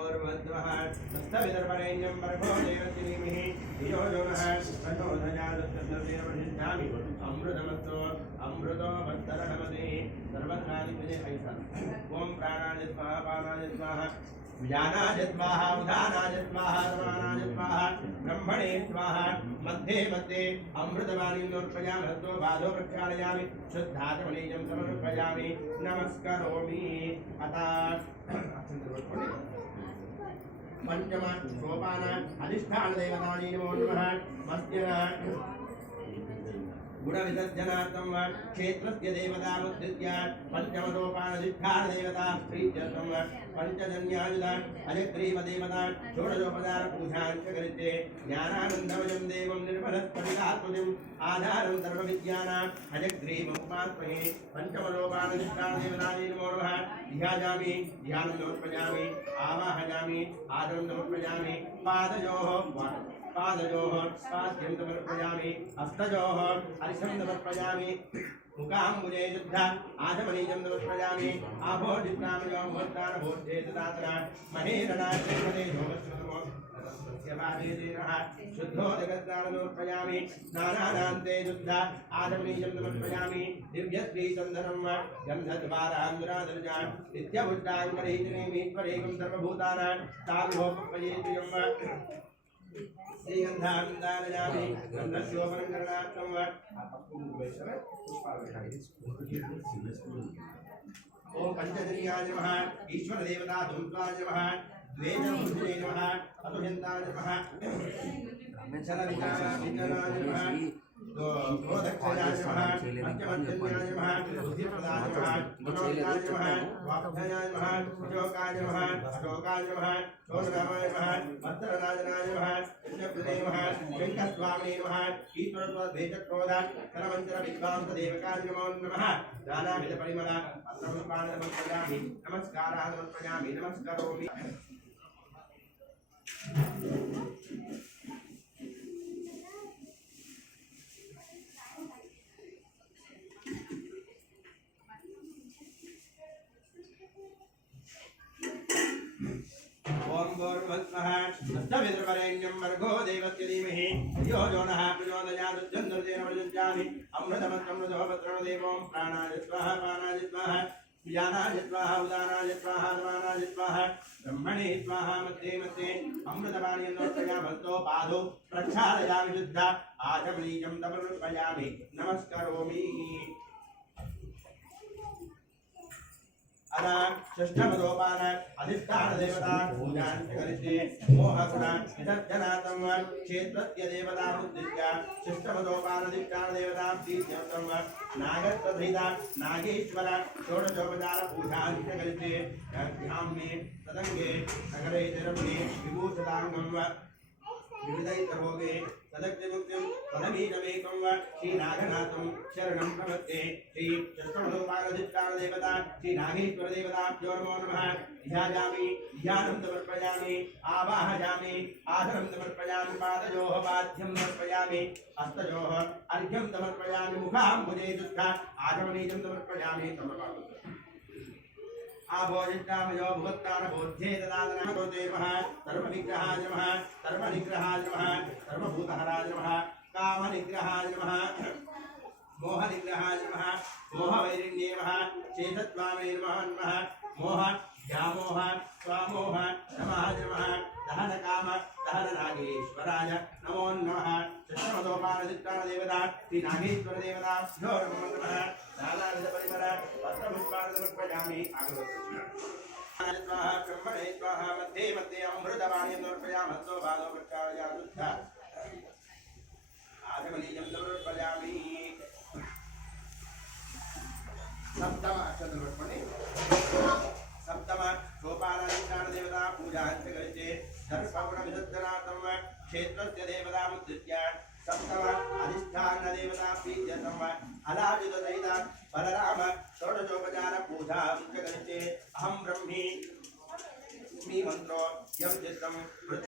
भूर्भुवः तत्सवितुर्वरेण्यं भर्गो देवस्य धीमहि धियो यो नः प्रचोदयात् तत्सवितुर्वरेण्यं प्रसिद्धामि अमृतमस्तु अमृतो भक्तरणमते सर्वत्रादिपदे ऐसा ओम प्राणाय स्वाहा पानाय स्वाहा व्यानाय स्वाहा उदानाय स्वाहा समानाय स्वाहा ब्रह्मणे स्वाहा मध्ये मध्ये अमृतवाणीं नोर्पयामि हस्तो बाधो प्रक्षालयामि शुद्धाचमनीयं समर्पयामि नमस्करोमि अथा पंचम सोपान अधिष्ठान देवतायै नमो नमः मस्त्यः गुणविसर्जनार्थं क्षेत्रस्य देवतामुद्धृत्य पंचमसोपानधिष्ठान देवता प्रीत्यर्थं पंचजन्यायुध अजग्रीवदेवता षोडशोपचार पूजां च करिष्ये ज्ञानानन्दमयं देवं निर्मलस्फटिकाकृतिम् आधारं सर्वविद्यानाम् अजग्रीवमुपास्महे पंचमसोपानधिष्ठान देवतायै नमो नमः ध्यायामि ध्यानं समर्पयामि आवाहयामि आदरं समर्पयामि पादयोः पादयोः पाद्यं समर्पयामि हस्तयोः अर्घ्यं समर्पयामि मुखाम्बुजे शुद्ध आचमनीयं समर्पयामि आभोजित्रामयो मुहूर्तानभोज्ये ददातना महेरणाचेतने शुद्धोदकस्नानं समर्पयामि स्नानानान्ते शुद्ध आचमनीयं समर्पयामि दिव्यश्रीचन्दनं गन्धद्वारान्दुरादर्जा नित्यपुष्टाङ्गरहितनेमीश्वरेकं सर्वभूतानां सार्वभौमपयेन्द्रियं श्रीगन्धानन्दानयामि गन्धस्योपनं करणार्थं ओम पंचजन्याय नमः ईश्वर देवता धूम्त्वाय नमः द्वेजभूषणे नमः अतुहिन्दाय नमः चलविचाराय नमः क्रोधक्षयाय नमः पंचमजन्याय नमः बुद्धिप्रदाय नमः मनोज्ञाय नमः वाक्याय नमः अशोकाय नमः अशोकाय नमः शोधनाय नमः भद्रराजनाय नमः यज्ञप्रदे नमः वेङ्कटस्वामिने नमः ईश्वरत्वद्वेषक्रोध करमञ्चर विद्वांस देवकाय नमो नमः नानाविध परिमल पत्रपुष्पाणि समर्पयामि नमस्काराः समर्पयामि नमस्करोमि ओम भूर्भुवः तत्सवितुर्वरेण्यं भर्गो देवस्य धीमहि धियो यो नः प्रचोदयात् तत्सवितुर्वरेण्यं प्रसिद्धामि अमृतमस्तमृतो भद्रणदेवं प्राणाय स्वाहा पानाय स्वाहा व्यानाय स्वाहा उदानाय स्वाहा समानाय स्वाहा ब्रह्मणे स्वाहा मध्ये मध्ये अमृतवाणीं नोर्पयामि हस्तो पादौ प्रक्षालयामि शुद्ध आचमनीयं समर्पयामि नमस्करोमि अदा षष्ठमसोपान अधिष्ठान देवता पूजां करिष्ये मोहगुण विसर्जनार्थं क्षेत्रस्य देवतामुद्दिश्य षष्ठमसोपान अधिष्ठान देवता प्रीत्यर्थं नागस्वधृता नागेश्वर षोडशोपचार पूजां करिष्ये ध्याम्ये तदङ्गे नगरे तिरम्ये विभूषिताङ्गं विविधैर्भोगे सदक्षमुक्तिं पदमीजमेकं श्रीनागनाथं शरणं प्रपद्ये श्री षष्ठमसोपानधिष्ठान देवता श्रीनागेश्वर देवताभ्यो नमो नमः ध्यायामि ध्यानं समर्पयामि आवाहयामि आदरं समर्पयामि पादयोः पाद्यं समर्पयामि हस्तयोः अर्घ्यं समर्पयामि मुखाम्बुजे शुद्ध आचमनीयं समर्पयामि समर्पयामि आभोजिष्टामयो भुवत्तानभोध्ये ददातनातो देवः सर्वविग्रहाय नमः सर्वनिग्रहाय नमः सर्वभूतहराय नमः कामनिग्रहाय नमः मोहनिग्रहाय नमः मोहवैरिण्ये नमः चेतत्वामे नमः मोह व्यामोह स्वामोह नमः नमः दहनकाम दहननागेश्वराय नमो नमः षष्ठमसोपानधिष्ठान देवता श्रीनागेश्वर देवताभ्यो नमो नमः नानाविध परिमल पत्रपुष्पाणि समर्पयामि स्वाहा ब्रह्मणे स्वाहा मध्ये मध्ये अमृतवाणीं समर्पयामि हस्तो बाधो प्रक्षालयामि शुद्ध आचमनीयं समर्पयामि सप्तम अक्षतमर्पणे सप्तम सोपानाधिष्ठान देवता पूजां च करिष्ये सर्वगुणविसर्जनार्थं क्षेत्रस्य देवतामुद्दिश्य सप्तम अधिष्ठान देवता प्रीत्यर्थं हलायुधसहित बलराम षोडशोपचार पूजां च करिष्ये अहं ब्रह्मी मंत्रो यं चित्रं